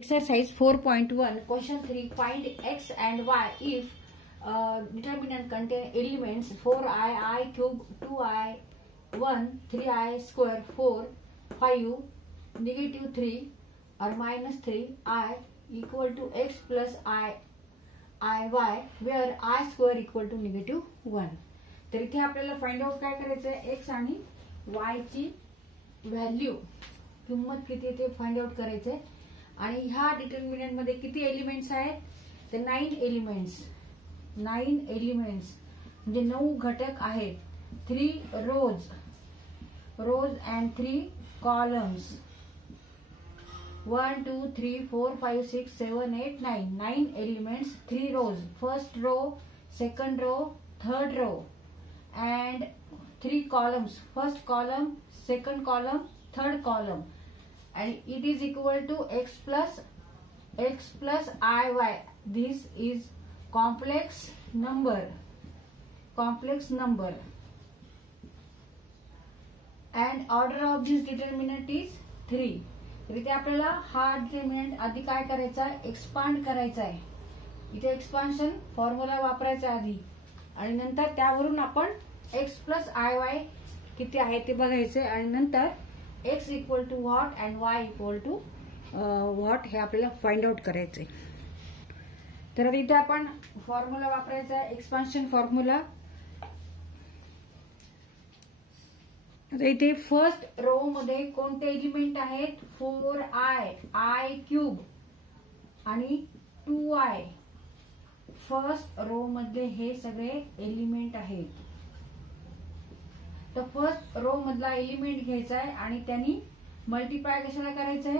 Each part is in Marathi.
Exercise 4.1 question 3 find x and y if determinant contain elements 4i I cube 2i 1 3i square 4 5 negative 3 or minus 3 I equal to x plus I y where I square equal to negative 1. तर इथे आपल्याला फाइंड आउट काय करायचं आहे x आणि y ची व्हॅल्यू किंमत किती ते फाइंड आउट करायचं आहे. आणि ह्या डिटर्मिनंट मध्ये किती एलिमेंट्स आहेत तर 9 एलिमेंट्स म्हणजे 9 घटक आहेत. 3 rows and 3 columns 1 2 3 4 5 6 7 8 9 elements 3 rows first row second row third row and 3 columns first column second column third column and it is equal to x plus iy. This is complex number and order of this determinant is 3. तर इथे आपल्याला हा डिटर्मिनंट आधी काय करायचा आहे एक्सपांड करायचा आहे. इथे एक्सपान्शन फॉर्म्युला वापरायचा आधी आणि नंतर त्यावरून आपण x प्लस आय वाय किती आहे ते बघायचे आणि नंतर x equal to what and y equal to what हे आपल्याला फाइंड आउट करायचे. तर इथे आपण फॉर्म्युला वापरायचा आहे एक्सपान्शन फॉर्म्युला. आता इथे फर्स्ट रो मध्ये कोणते एलिमेंट आहेत 4i क्यूब आणि 2i. फर्स्ट रो मध्ये हे सगळे एलिमेंट आहेत. तर फर्स्ट रो मधला एलिमेंट घ्यायचा आहे आणि त्यांनी मल्टिप्लाय कशाला करायचं आहे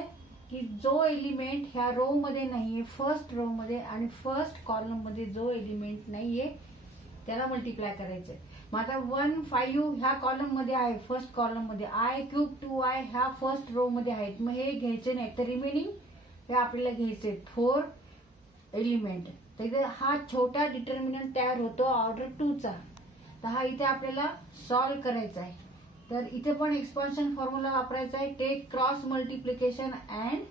की जो एलिमेंट ह्या रो मध्ये नाहीये फर्स्ट रो मध्ये आणि फर्स्ट कॉलम मध्ये जो एलिमेंट नाहीये त्याला मल्टिप्लाय करायचंय. मग आता 1 5 ह्या कॉलम मध्ये आहे फर्स्ट कॉलम मध्ये i क्यूब 2i ह्या फर्स्ट रो मध्ये आहेत. मग हे घ्यायचे नाही तर रिमेनिंग हे आपल्याला घ्यायचे 4 एलिमेंट. तर हा छोटा डिटर्मिनंट तयार होतो ऑर्डर 2 चा. तर हा इथे आपल्याला सॉल्व करायचा आहे. तर इथे पण एक्सपान्शन फॉर्म्युला वापरायचा आहे. Take cross multiplication and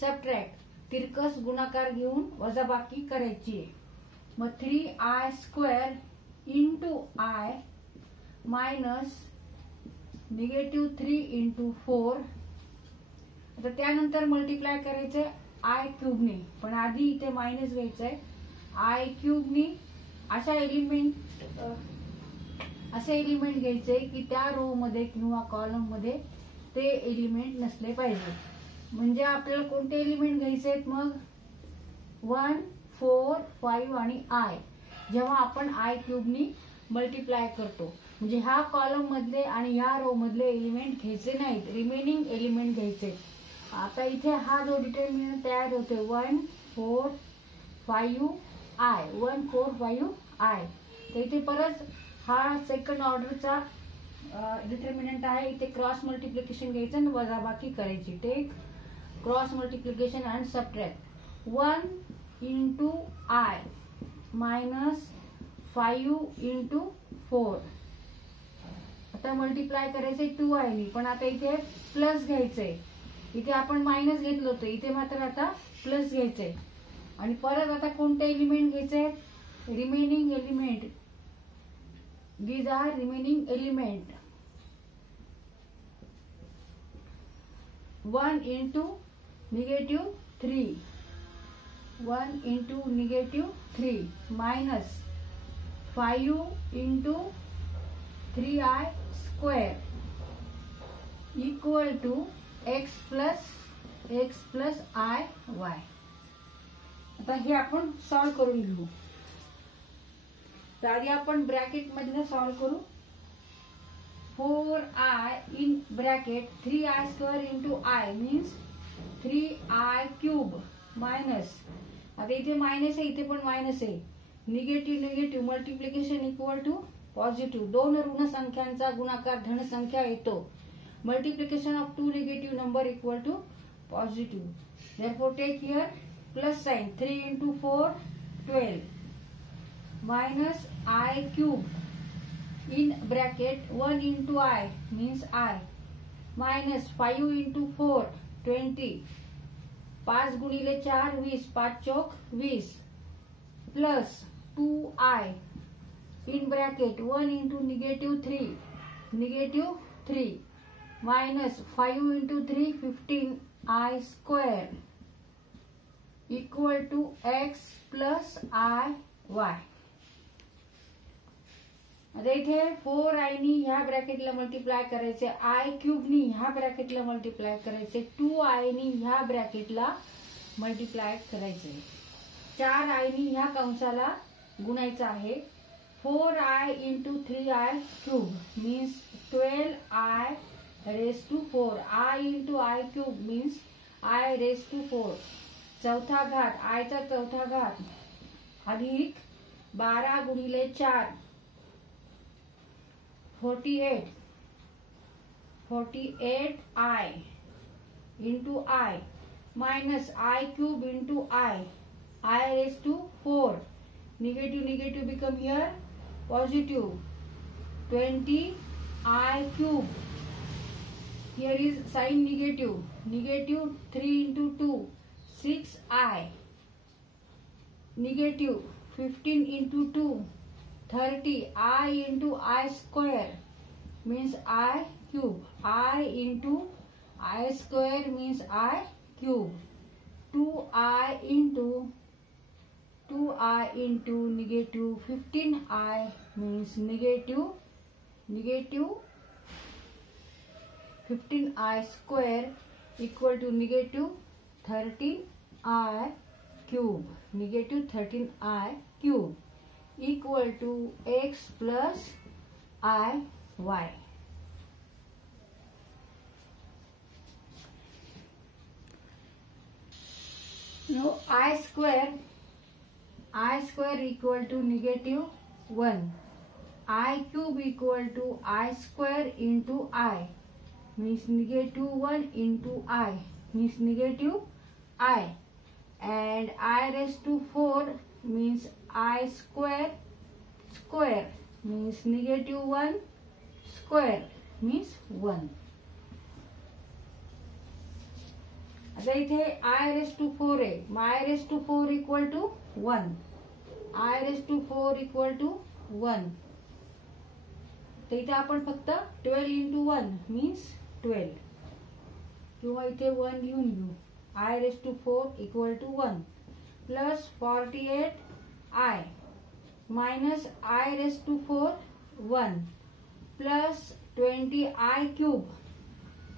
subtract तिरकस गुणाकार घेऊन वजाबाकी करायची आहे. मग 3i square into i minus negative 3 into 4. आता त्यानंतर मल्टिप्लाय करायचंय आय क्यूबने पण आधी इथे मायनस घ्यायचंय आय क्यूबनी. असे एलिमेंट घ्यायचे की त्या रो मध्ये किंवा कॉलम मध्ये ते एलिमेंट नसले पाहिजे. म्हणजे आपल्याला कोणते एलिमेंट घ्यायचे आहेत मग 1 4 5 आणि आय. जेव्हा आपण आय क्यूबनी मल्टिप्लाय करतो म्हणजे ह्या कॉलम मधले आणि ह्या रो मधले एलिमेंट घ्यायचे नाहीत रिमेनिंग एलिमेंट घ्यायचे. आता इथे हा जो डिटर्मिनंट तयार होतो 1 4 5 आय 1 4 5 आय. तर इथे परत हा सेकंड ऑर्डरचा डिटर्मिनंट आहे. इथे क्रॉस मल्टिप्लिकेशन घ्यायचं आणि वजाबाकी करायची. Take cross multiplication and subtract 1 into i minus 5 into 4. आता मल्टिप्लाय करायचंय 2i नी पण आता इथे प्लस घ्यायचंय. इथे आपण मायनस घेतलं होतं इथे मात्र आता प्लस घ्यायचंय. आणि परत आता कोणते एलिमेंट घ्यायचे remaining element. These are remaining element. 1 into negative 3. 1 into negative 3 minus 5 into 3i square equal to x plus i y. आता हे आपण सॉल्व करून घेऊ. तर आधी आपण ब्रॅकेट मधनं सॉल्व करू. 4i in bracket 3i square into i means 3i cube minus आता इथे मायनस आहे इथे पण मायनस आहे. Negative multiplication equal to positive. दोन ऋण संख्यांचा गुणाकार धन संख्या येतो. Multiplication of 2 negative number equal to positive. Therefore take here plus sign 3 into 4 12 minus I cube in bracket 1 into I means I minus 5 into 4 20 5 गुणिले 4 20, 5 चौक 20 plus 2i in bracket 1 into negative 3 minus 5 into 3 15i square equal to x plus i y. आता इथे 4i नी ह्या ब्रॅकेटला मल्टिप्लाय करायचे, i क्यूब नी ह्या ब्रॅकेटला मल्टिप्लाय करायचे, 2i नी ह्या ब्रॅकेटला मल्टिप्लाय करायचे, 4i नी ह्या कंसाला गुणायचं आहे. 4i into 3i cube means 12i raise to 4. i into i cube means i raise to 4. चौथा घात i चा चौथा घात अधिक 12 गुणिले 4 48i into i minus i cube into i raise to 4. Negative become here positive. 20i cube. Here is sign negative. Negative 3 into 2 6i. Negative 15 into 2 30. I into I square means I cube. I into I square means I cube. 2i into negative 15i means negative 15i square equal to negative 13i cube. Negative 13i cube equal to x plus I y. Now I square equal to negative 1. I cube equal to I square into I means negative 1 into I means negative I, and I raised to 4 means I square means negative 1 square means 1. आता इथे I raised to 4 आहे, I raised to 4 equal to 1. I raised to 4 equal to 1. तर इथे आपण फक्त 12 into 1 means 12 किंवा इथे 1 लिहून घेऊ. I raised to 4 equal to 1 plus 48i minus I raised to 4 1 plus 20i cube.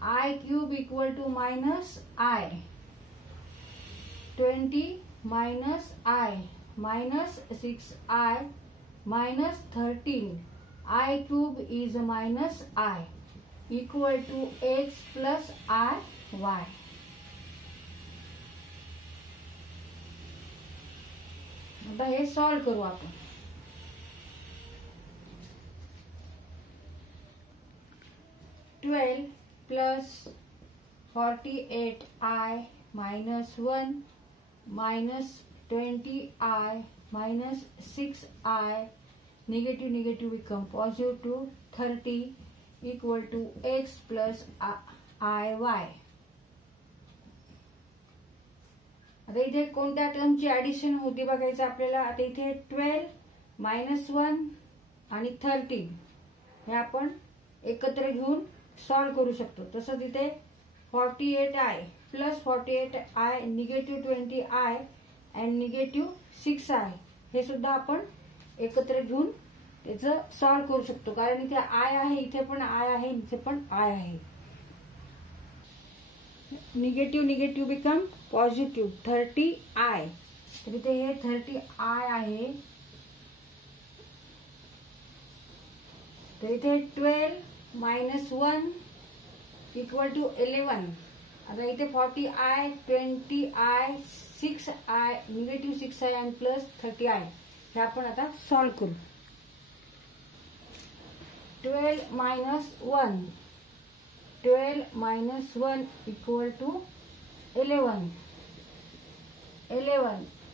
I cube equal to minus I. 20 minus I minus 6i minus 13. I cube is minus I equal to x plus I y. आता हे सॉल्व करू आपण. Twelve plus 48i minus 1 minus 20i minus 6i negative become positive 30 equal to x plus I y. आता इथे कोणत्या टर्मची ऍडिशन होती बघायचं आपल्याला. आता इथे 12 minus 1 आणि 30 हे आपण एकत्र घेऊन सॉल्व करू शकतो. तसंच इथे 48i plus 48i negative 20i and negative 6i हे सुद्धा आपण एकत्र घेऊन त्याचं सॉल्व करू शकतो, कारण इथे i आहे, इथे पण i आहे, इथे पण i आहे. Negative become positive 30i. तर इथे हे 30i आहे. तर इथे 12 minus 1 equal to 11. आता इथे 40i 20i 6i negative 6i आणि प्लस 30i हे आपण आता सॉल्व करू. 12 minus 1 equal to 11.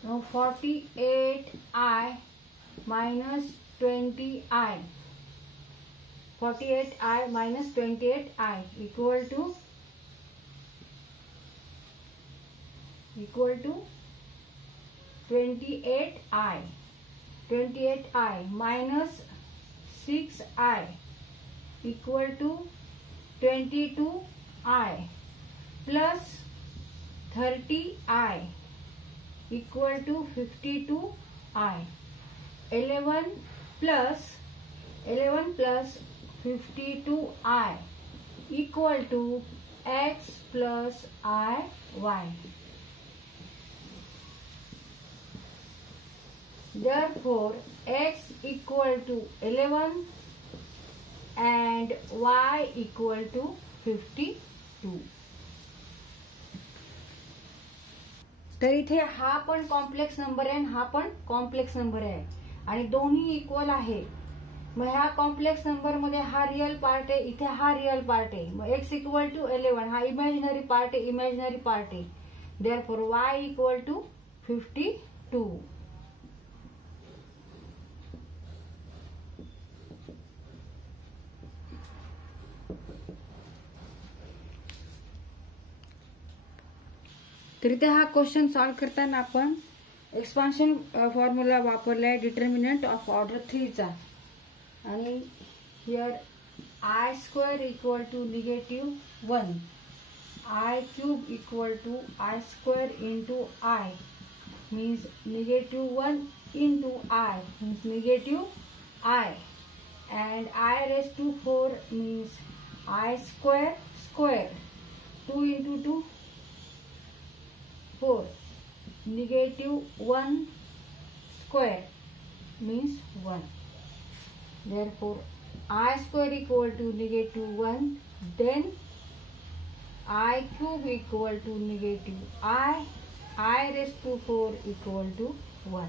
Now 48i minus 20i. 48i minus 28i equal to equal to 28i. 28i minus 6i equal to 22i plus 30i equal to 52i. 11 plus 52i equal to x plus iy. Therefore, x equal to 11 and y equal to 52. तर इथे हा पण कॉम्प्लेक्स नंबर आहे आणि हा पण कॉम्प्लेक्स नंबर आहे आणि दोन्ही इक्वल आहे. मग ह्या कॉम्प्लेक्स नंबर मध्ये हा रिअल पार्ट आहे, इथे हा रिअल पार्ट आहे. मग x इक्वल टू 11 हा इमॅजिनरी पार्ट आहे, इमॅजिनरी पार्ट आहे. Therefore y equal to 52. तर इथे हा क्वेश्चन सॉल्व करताना आपण एक्सपान्शन फॉर्म्युला वापरलाय डिटर्मिनंट ऑफ ऑर्डर 3 चा. आणि here i square equal to -1, i cube equal to i square into i means -1 into i means -i and I raised to 4 means I square 2 into 2 4 -1 square means 1. Therefore I square equal to -1, then I cube equal to -i raised to 4 equal to 1.